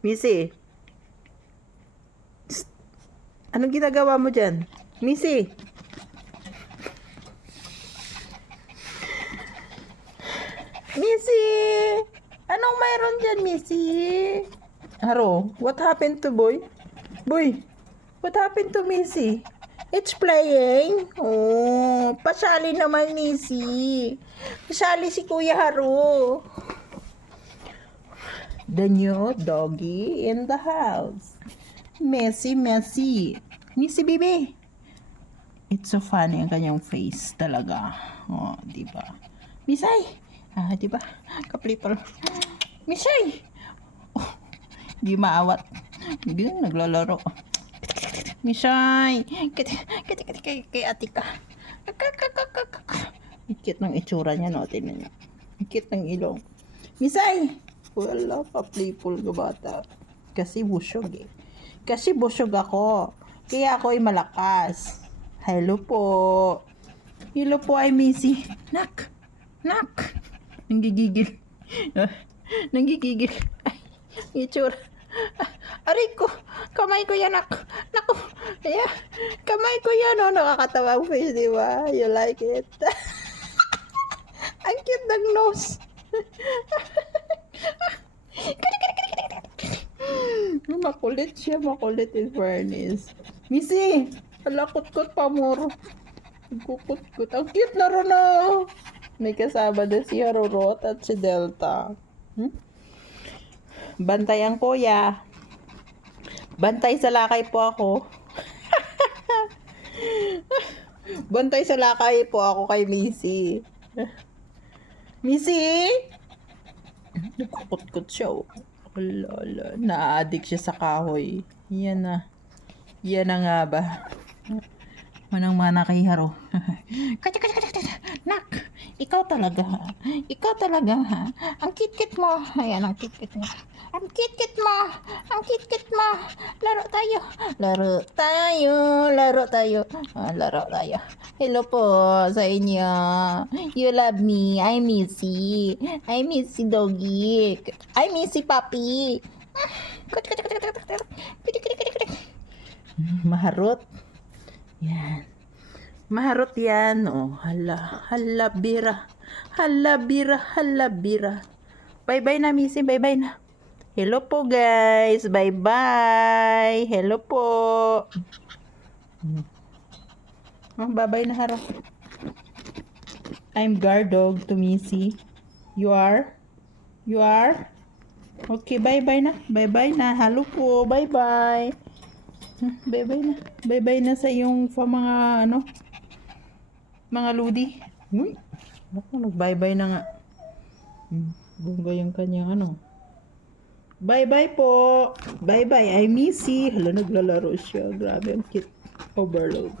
Missy, psst, anong ginagawa mo dyan? Missy, Missy, anong mayroon dyan, Missy? Haro, what happened to boy? Boy, what happened to Missy? It's playing. Oh, pasali naman, Missy. Pasali si Kuya Haro. The new doggy in the house. Messy, messy. Missy, baby. It's so funny ang kanyang face talaga. Oh, di ba? Misay. Di ba? Kaplipol. Misay. Oh, di maawat. Hindi naglalaro. Misay. Kay atika. Ikit ng itsura niya, no? Tingnan niyo. Ikit ng ilong. Misay. Wala pa playful ka bata. Kasi busog eh. Kasi busog ako. Kaya ako ay malakas. Hello po. Hello po, ay Missy. Nak. Nak. Nanggigigil. Nanggigigil. Ay, itsura. Aray ko. Kamay ko yan, nak. Naku. Yeah. Kamay ko yan, oh. Nakakatawa ang face, di ba? You like it? Ang cute ng nose. Makulit siya, makulit in fairness. Missy, alakot-kot pa mo. Kukut-kot. Ang cute na ron, oh. May kasama na si Harurot at si Delta. Bantay ang kuya. Bantay sa lakay po ako. Bantay sa lakay po ako kay Missy. Missy? Nagkukut-kut siya, oh. Lala, na-addict siya sa kahoy. Yan na. Yan na nga ba? Manang-mana kay Haro. Nak, ikaw talaga. Ikaw talaga, ha? Ang kit-kit mo. Ayan, ang kit-kit mo. Ang kit-kit mo. Ang kit-kit mo. Laro tayo. Laro tayo. Laro tayo. Laro tayo. Hello po sa inyo. You love me. I miss you. I miss you, doggy. I miss you, puppy. Maharot. Yan. Maharot yan. Oh, hala. Hala, bira. Hala, bira. Hala, bira. Bye-bye na, Missy. Bye-bye na. Hello po, guys. Bye-bye. Hello po. Bye-bye na, Haro. I'm guard dog to Missy. You are? You are? Okay, bye-bye na. Bye-bye na. Hello po. Bye-bye. Bye-bye na. Bye-bye na sa iyong mga ano, mga ludi. Uy, ako nag-bye-bye na nga. Bongga yung kanyang ano. Bye-bye po. Bye-bye. I miss you. Hala, naglalaro siya. Grabe, ang cute. Overload.